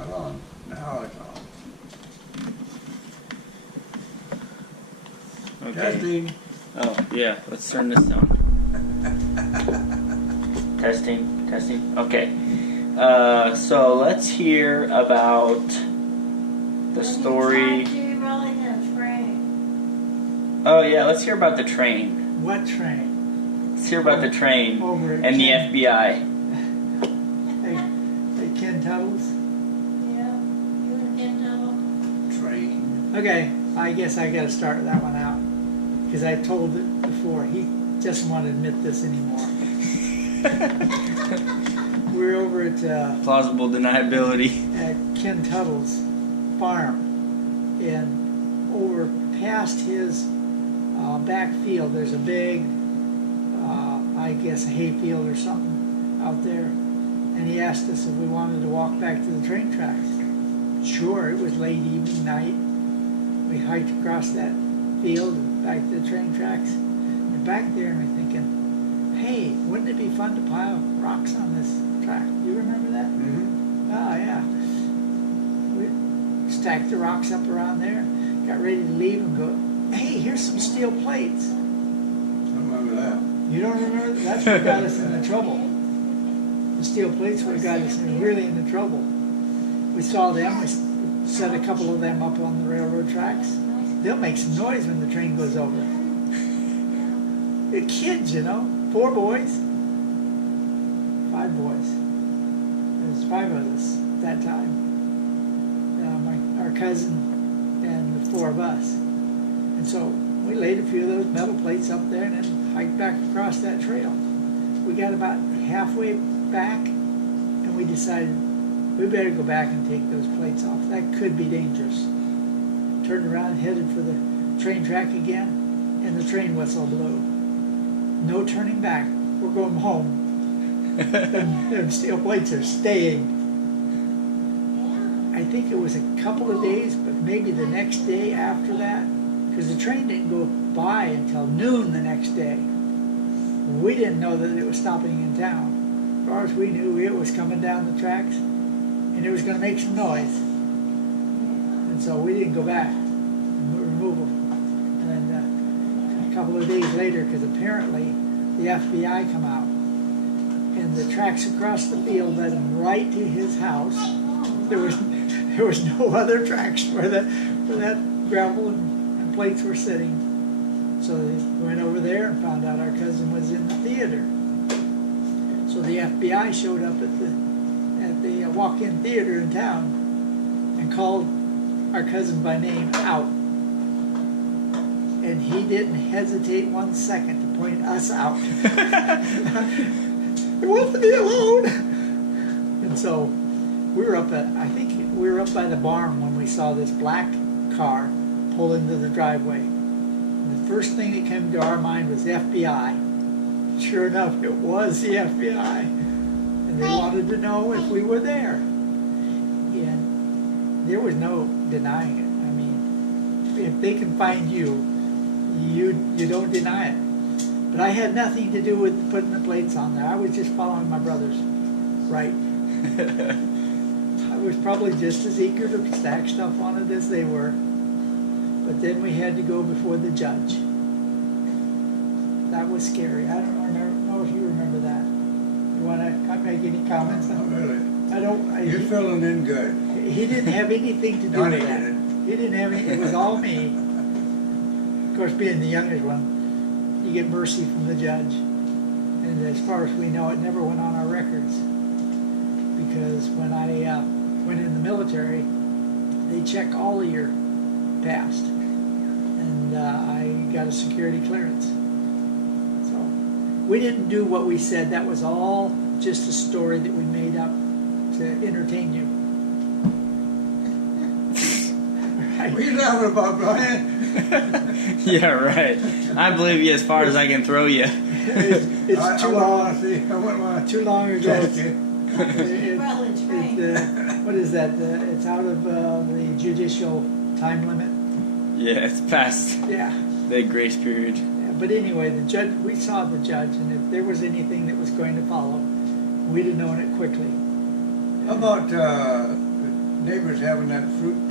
Hold on. Now it's on. Okay. Testing. Oh, yeah. Let's turn this down. Testing. Testing. Okay. So let's hear about the story. Oh, yeah. Let's hear about the train. What train? Let's hear about the train Over at and the Ken. FBI. Hey, Ken Tuttle's? Yeah, you and Ken Tuttle. Train. Okay, I guess I gotta start that one out. Because I told it before, he doesn't want to admit this anymore. We're over at Plausible deniability. Ken Tuttle's farm, and over past his back field, there's a big, I guess, a hay field or something out there. And he asked us if we wanted to walk back to the train tracks. Sure, it was late evening, night. We hiked across that field and back to the train tracks. And back there, and we're thinking, hey, wouldn't it be fun to pile rocks on this track? You remember that? Mm-hmm. Oh, yeah. We stacked the rocks up around there, got ready to leave and go, hey, here's some steel plates. I remember that. You don't remember? That's what got us into trouble. The steel plates would have got us really into trouble. We saw them, we set a couple of them up on the railroad tracks. They'll make some noise when the train goes over. They're kids, you know, 4 boys, 5 boys. There's 5 of us at that time. Our cousin and the 4 of us. And so we laid a few of those metal plates up there and then hiked back across that trail. We got about halfway back and we decided we better go back and take those plates off. That could be dangerous. Turned around and headed for the train track again, and the train whistle blew. No turning back. We're going home. Them steel plates are staying. I think it was a couple of days, but maybe the next day after that, because the train didn't go by until noon the next day. We didn't know that it was stopping in town. As far as we knew, it was coming down the tracks, and it was going to make some noise. And so we didn't go back and remove them. And then a couple of days later, because apparently the FBI come out, and the tracks across the field led him right to his house. There was no other tracks where that gravel and plates were sitting. So they went over there and found out our cousin was in the theater. So the FBI showed up at the walk-in theater in town and called our cousin by name out. And he didn't hesitate 1 second to point us out. He wants to be alone. And so we were up I think we were up by the barn when we saw this black car pull into the driveway. And the first thing that came to our mind was FBI. Sure enough, it was the FBI. And they wanted to know if we were there. And there was no denying it. I mean, if they can find you, you don't deny it. But I had nothing to do with putting the plates on there. I was just following my brothers. Right. I was probably just as eager to stack stuff on it as they were. But then we had to go before the judge. That was scary. I don't know if you remember that. You want to make any comments? Not really. I don't. You're filling in good. He didn't have anything to do Donnie with that. did it. He didn't have any. It was all me. Of course, being the youngest one, you get mercy from the judge. And as far as we know, it never went on our records. Because when I went in the military, they check all of your past. And I got a security clearance. So we didn't do what we said. That was all just a story that we made up to entertain you. Right. What are you laughing about, Brian? Yeah, right. I believe you as far as I can throw you. It's too long. I wouldn't want to Too long ago. talk to you. What is that? It's out of the judicial time limit. Yeah, it's past Yeah. the grace period. Yeah. But anyway, the judge. We saw the judge, and if there was anything that was going to follow, we'd have known it quickly. How about neighbors having that fruit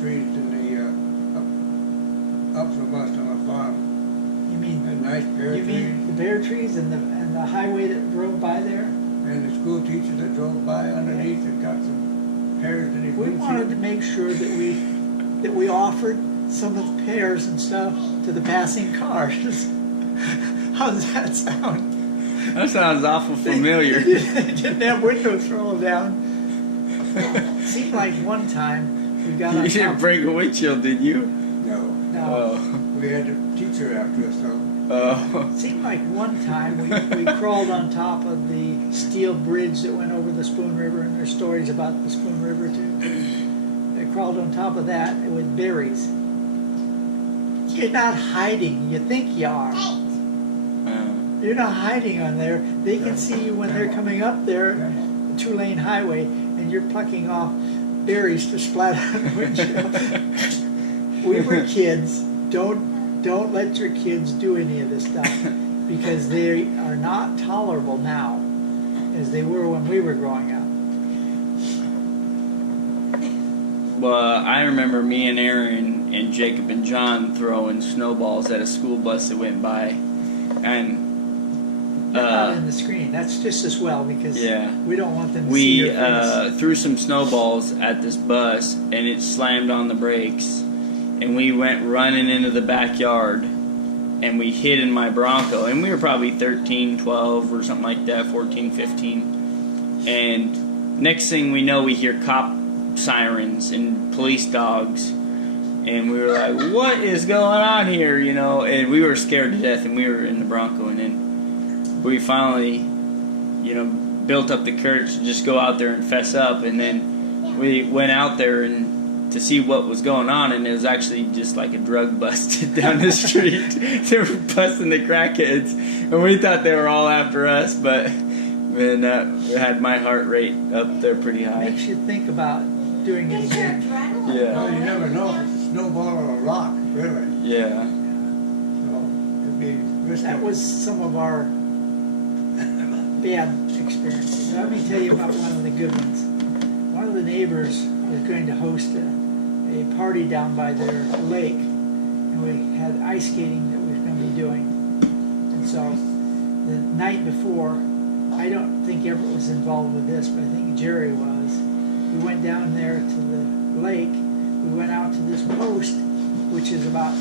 trees in the up from us on the farm. You mean That nice pear you trees. mean the pear trees and the highway that drove by there? And the school teacher that drove by underneath and got some pears in his We wanted to windshield. make sure that we offered some of the pears and stuff to the passing cars. How does that sound? That sounds awful familiar. Didn't have windows rolled down. Seemed like one time we got on You didn't top. break a windshield, did you? No, No. Oh. we had the teacher after us though. Oh. Seemed like one time we crawled on top of the steel bridge that went over the Spoon River, and there's stories about the Spoon River too. They crawled on top of that with berries. You're not hiding. You think you are. You're not hiding on there. They can see you when they're coming up there, the 2-lane highway, and you're plucking off berries to splatter on the windshield. We were kids. Don't let your kids do any of this stuff, because they are not tolerable now as they were when we were growing up. Well, I remember me and Aaron and Jacob and John throwing snowballs at a school bus that went by, and They're not in the screen. That's just as well, because yeah. we don't want them to see We your face. threw some snowballs at this bus, and it slammed on the brakes, and we went running into the backyard, and we hid in my Bronco, and we were probably 13, 12, or something like that, 14, 15, and next thing we know, we hear cop sirens and police dogs, and we were like, what is going on here, you know, and we were scared to death, and we were in the Bronco, and then we finally, you know, built up the courage to just go out there and fess up, and then we went out there and to see what was going on, and it was actually just like a drug bust down the street. They were busting the crackheads, and we thought they were all after us, but man, that had my heart rate up there pretty high. Makes you think about doing it Is there again. adrenaline? Yeah. Well, you never know if it's a snowball or a rock, really. Yeah. So it'd be risky. That was some of our bad experiences. Let me tell you about one of the good ones. One of the neighbors was going to host a party down by their lake, and we had ice skating that we were going to be doing. And so the night before, I don't think Everett was involved with this, but I think Jerry was. We went down there to the lake. We went out to this post, which is about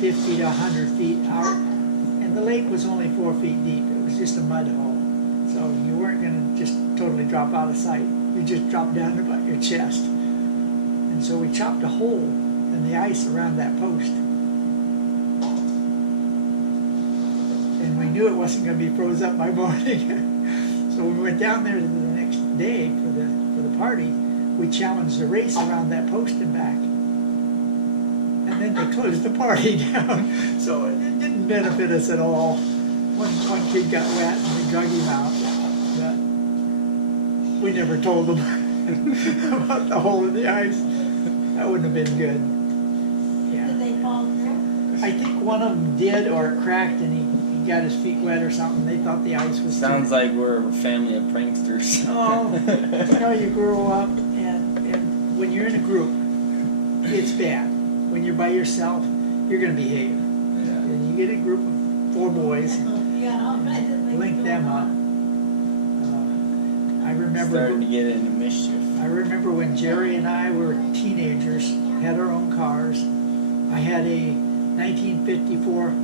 50 to 100 feet out, and the lake was only 4 feet deep. It was just a mud hole. So you weren't going to just totally drop out of sight. You just dropped down to about your chest. And so we chopped a hole in the ice around that post. And we knew it wasn't going to be froze up by morning. So we went down there the next day for the party. We challenged a race around that post and back. And then they closed the party down. So it didn't benefit us at all. One kid got wet and we drug him out, but we never told them about the hole in the ice. That wouldn't have been good. Yeah. Did they fall through? I think one of them did, or it cracked and he got his feet wet or something. They thought the ice was Sounds like we're a family of pranksters. Oh, you know, you grow up and when you're in a group, it's bad. When you're by yourself, you're going to behave. Yeah. And you get a group of 4 boys, Yeah, all right. link them up. I remember. Starting to get into mischief. I remember when Jerry and I were teenagers, had our own cars. I had a 1954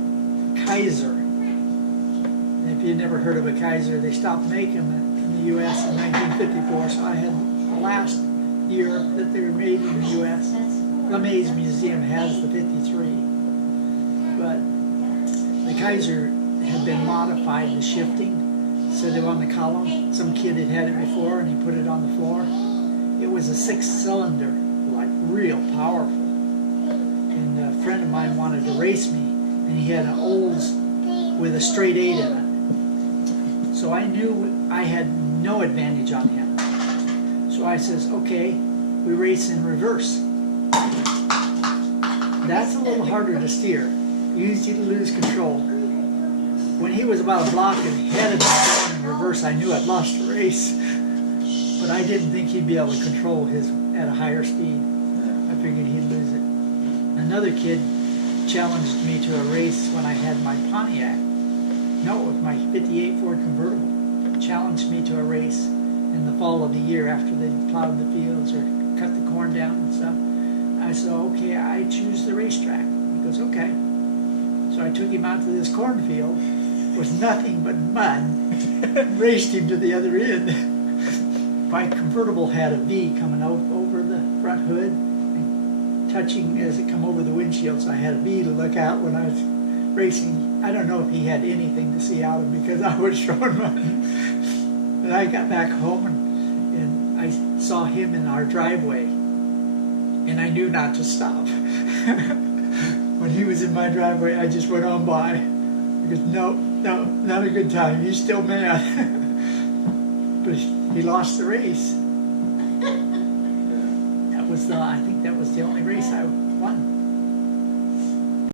Kaiser. And if you've never heard of a Kaiser, they stopped making them in the U.S. in 1954. So I had the last year that they were made in the U.S. LeMay's Museum has the 53. But the Kaiser had been modified, the shifting. So they were on the column. Some kid had had it before and he put it on the floor. It was a 6-cylinder, like real powerful. And a friend of mine wanted to race me, and he had an Olds with a straight 8 in it. So I knew I had no advantage on him. So I says, okay, we race in reverse. That's a little harder to steer. Easy to lose control. When he was about a block and headed down in reverse, I knew I'd lost the race. But But I didn't think he'd be able to control his at a higher speed. I figured he'd lose it. Another kid challenged me to a race when I had my Pontiac. No, it was my 58 Ford convertible. Challenged me to a race in the fall of the year after they plowed the fields or cut the corn down and stuff. I said, okay, I choose the racetrack. He goes, okay. So I took him out to this cornfield with nothing but mud, raced him to the other end. My convertible had a V coming out over the front hood and touching as it come over the windshield, so I had a V to look out when I was racing. I don't know if he had anything to see out of because I was showing mud. And I got back home and I saw him in our driveway, and I knew not to stop. When he was in my driveway, I just went on by. Because no, not a good time. He's still mad. But he lost the race. That was I think that was the only race I won.